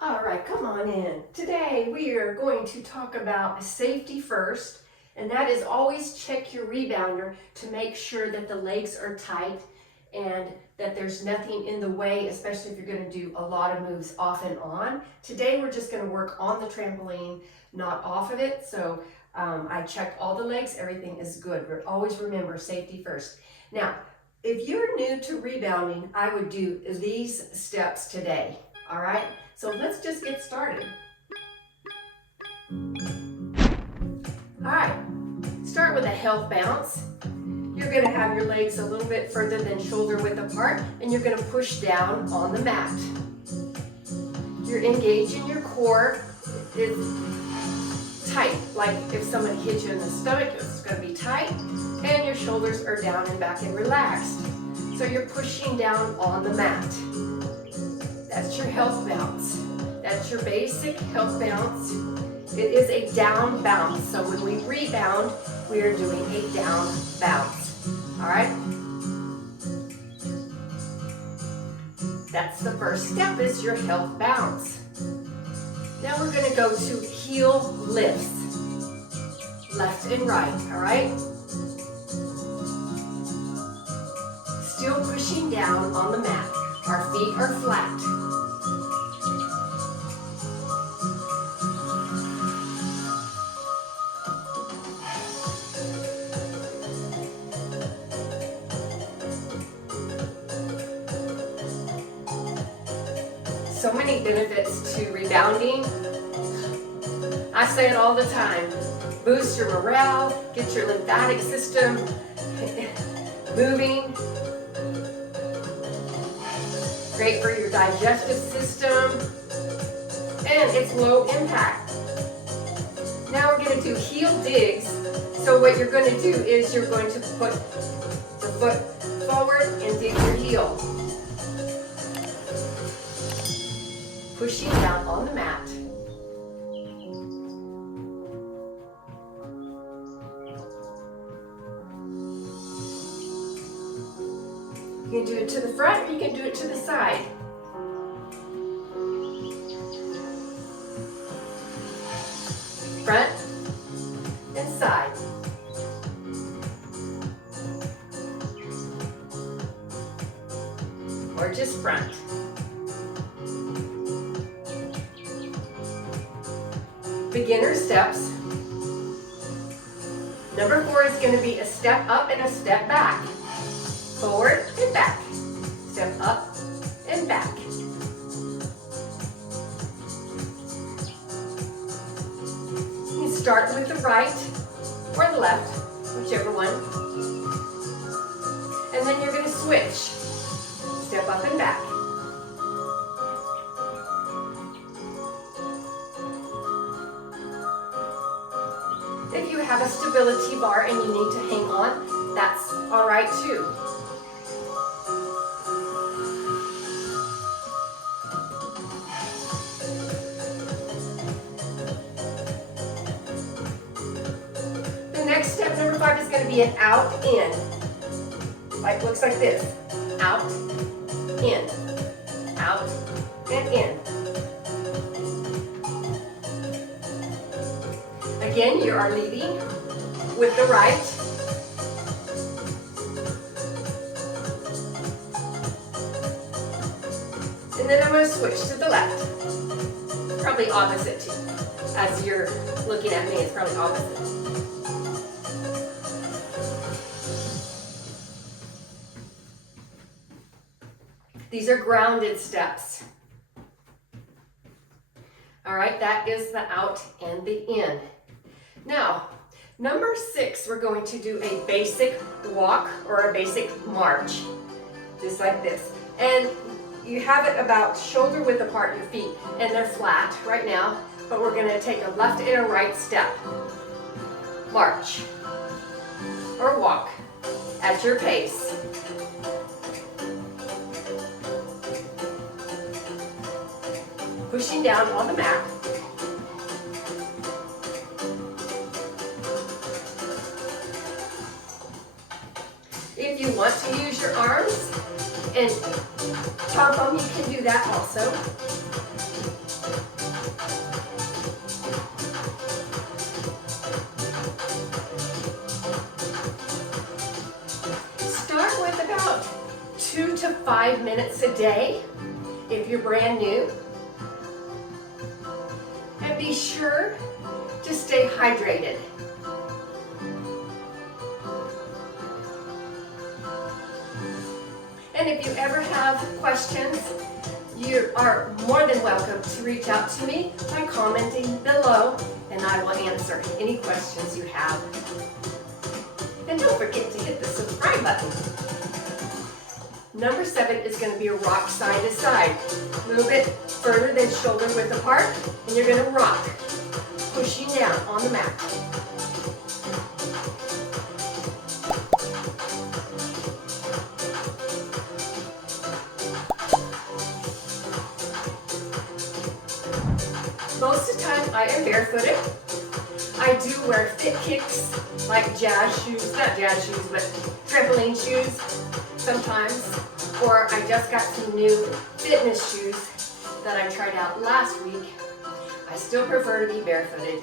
All right, come on in. Today we are going to talk about safety first, and that is always check your rebounder to make sure that the legs are tight and that there's nothing in the way, especially if you're going to do a lot of moves off and on. Today we're just going to work on the trampoline, not off of it. So I checked all the legs, everything is good. Always remember safety first. Now, if you're new to rebounding, I would do these steps today, all right? So let's just get started. All right, start with a health bounce. You're gonna have your legs a little bit further than shoulder width apart, and you're gonna push down on the mat. You're engaging your core. It's tight, like if somebody hit you in the stomach, it's gonna be tight, and your shoulders are down and back and relaxed. So you're pushing down on the mat. That's your health bounce. That's your basic health bounce. It is a down bounce. So when we rebound, we are doing a down bounce. All right? That's the first step, is your health bounce. Now we're going to go to heel lifts. Left and right, all right? Still pushing down on the mat. Our feet are flat. So many benefits to rebounding. I say it all the time. Boost your morale, get your lymphatic system moving. Great for your digestive system. And it's low impact. Now we're going to do heel digs. So what you're going to do is you're going to put the foot forward and dig your heel. Pushing down on the mat. You can do it to the front or you can do it to the side. Front and side. Or just front. Beginner steps. Number 4 is going to be a step up and a step back. Forward and back. Step up and back. You start with the right or the left, whichever one. And then you're going to switch. Step up and back. If you have a stability bar and you need to hang on, that's all right too. The next step, number 5, is going to be an out, in. Like, looks like this. Out, in. Out, and in. Again, you are leading with the right. And then I'm going to switch to the left. Probably opposite too. As you're looking at me, it's probably opposite. These are grounded steps. All right, that is the out and the in. Now, number 6, we're going to do a basic walk or a basic march, just like this. And you have it about shoulder width apart, your feet, and they're flat right now, but we're going to take a left and a right step. March or walk at your pace. Pushing down on the mat. If you want to use your arms and pom-pom, you can do that also. about 2 to 5 minutes a day if you're brand new. And be sure to stay hydrated. And if you ever have questions, you are more than welcome to reach out to me by commenting below, and I will answer any questions you have. And don't forget to hit the subscribe button. Number 7 is going to be a rock side to side. A little bit further than shoulder width apart, and you're going to rock, pushing down on the mat. Most of the time I am barefooted. I do wear fit kicks like jazz shoes, not jazz shoes, but trampoline shoes sometimes. Or I just got some new fitness shoes that I tried out last week. I still prefer to be barefooted,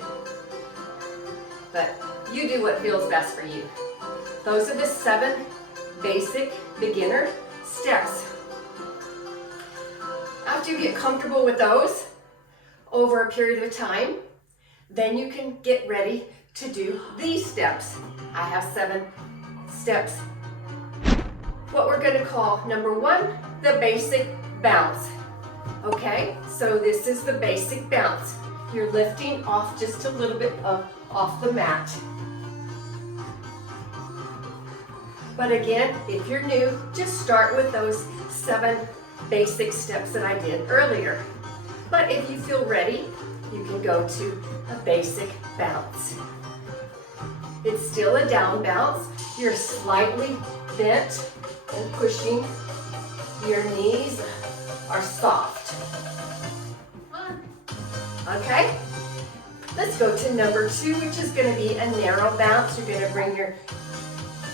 but you do what feels best for you. Those are the 7 basic beginner steps. After you get comfortable with those over a period of time, then you can get ready to do these steps. I have 7 steps. What we're going to call number 1, the basic bounce. Okay, so this is the basic bounce. You're lifting off just a little bit off the mat. But again, if you're new, just start with those 7 basic steps that I did earlier. But if you feel ready, you can go to a basic bounce. It's still a down bounce. You're slightly bent and pushing. Your knees are soft. Okay? Let's go to number 2, which is going to be a narrow bounce. You're going to bring your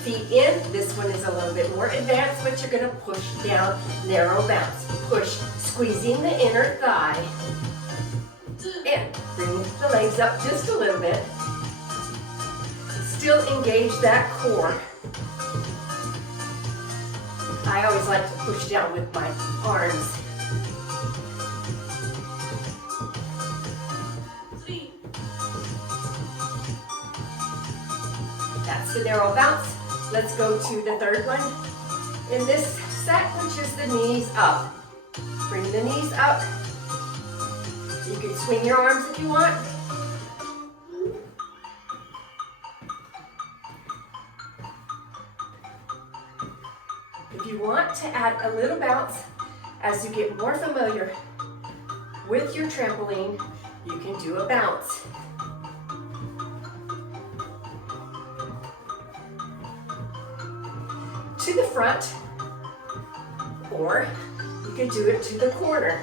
feet in. This one is a little bit more advanced, but you're going to push down, narrow bounce. Push, squeezing the inner thigh. And bring the legs up just a little bit. Still engage that core. I always like to push down with my arms. 3. That's the narrow bounce. Let's go to the 3rd one in this set, which is the knees up. Bring the knees up. You can swing your arms if you want. If you want to add a little bounce as you get more familiar with your trampoline, you can do a bounce. To the front, or you could do it to the corner.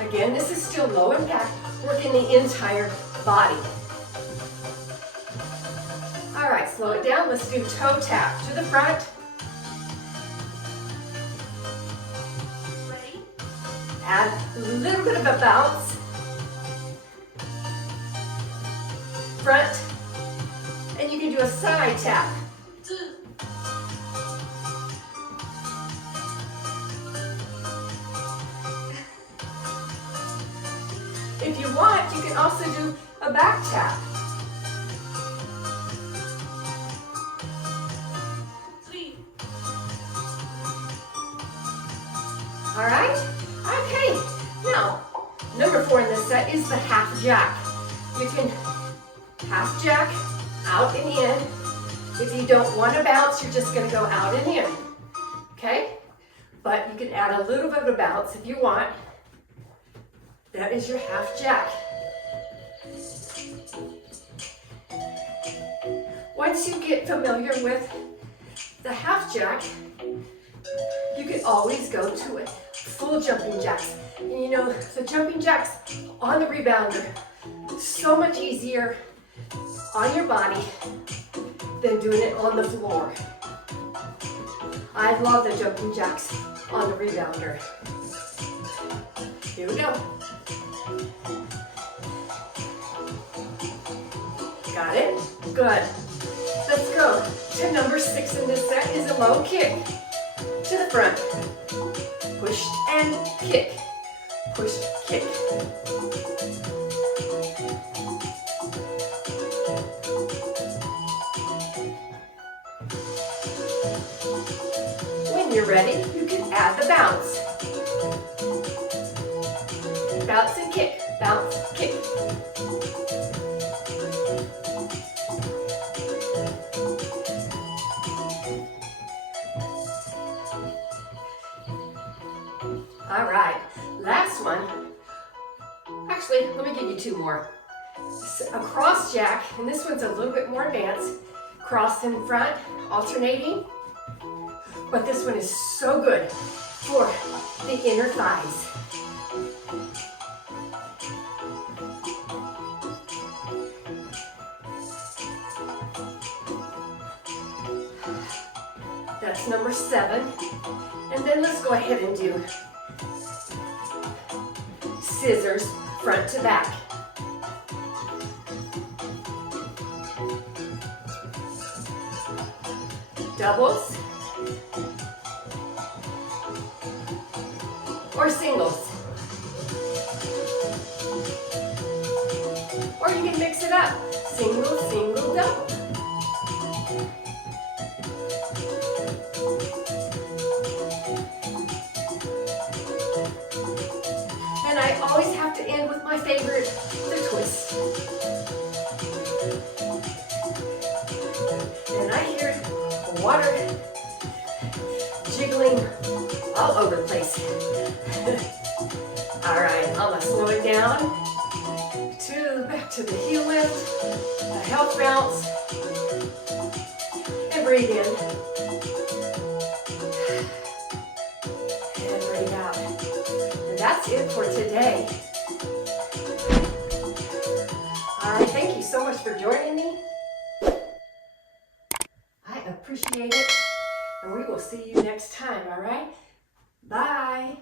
Again, this is still low impact, working the entire body. All right, slow it down. Let's do toe tap to the front. Ready? Add a little bit of a bounce. Front, and you can do a side tap. 2. If you want, you can also do a back tap. 3. All right? Okay. Now, number 4 in this set is the half jack. You can half jack, out and in. If you don't want to bounce, you're just going to go out and in. Okay? But you can add a little bit of a bounce if you want. That is your half jack. Once you get familiar with the half jack, you can always go to a full jumping jacks. And you know, the jumping jacks on the rebounder, so much easier on your body than doing it on the floor. I love the jumping jacks on the rebounder. Here we go. Got it? Good. Let's go to number 6 in this set is a low kick. To the front. Push and kick. Push, kick. When you're ready, you can add the bounce. Bounce and kick. Bounce, kick. All right, last one. Actually, let me give you 2 more. A cross jack, and this one's a little bit more advanced. Cross in front, alternating. But this one is so good for the inner thighs. That's number 7. And then let's go ahead and do scissors front to back. Doubles or singles. Or you can mix it up. Single, single, double. And I always have to end with my favorite, the twist. And I hear water jiggling all over the place. All right, I'm gonna slow it down. Back to the heel lift, a health bounce, and breathe in. And breathe out. And that's it for today. All right, thank you so much for joining me. I appreciate it. And we will see you next time, all right? Bye.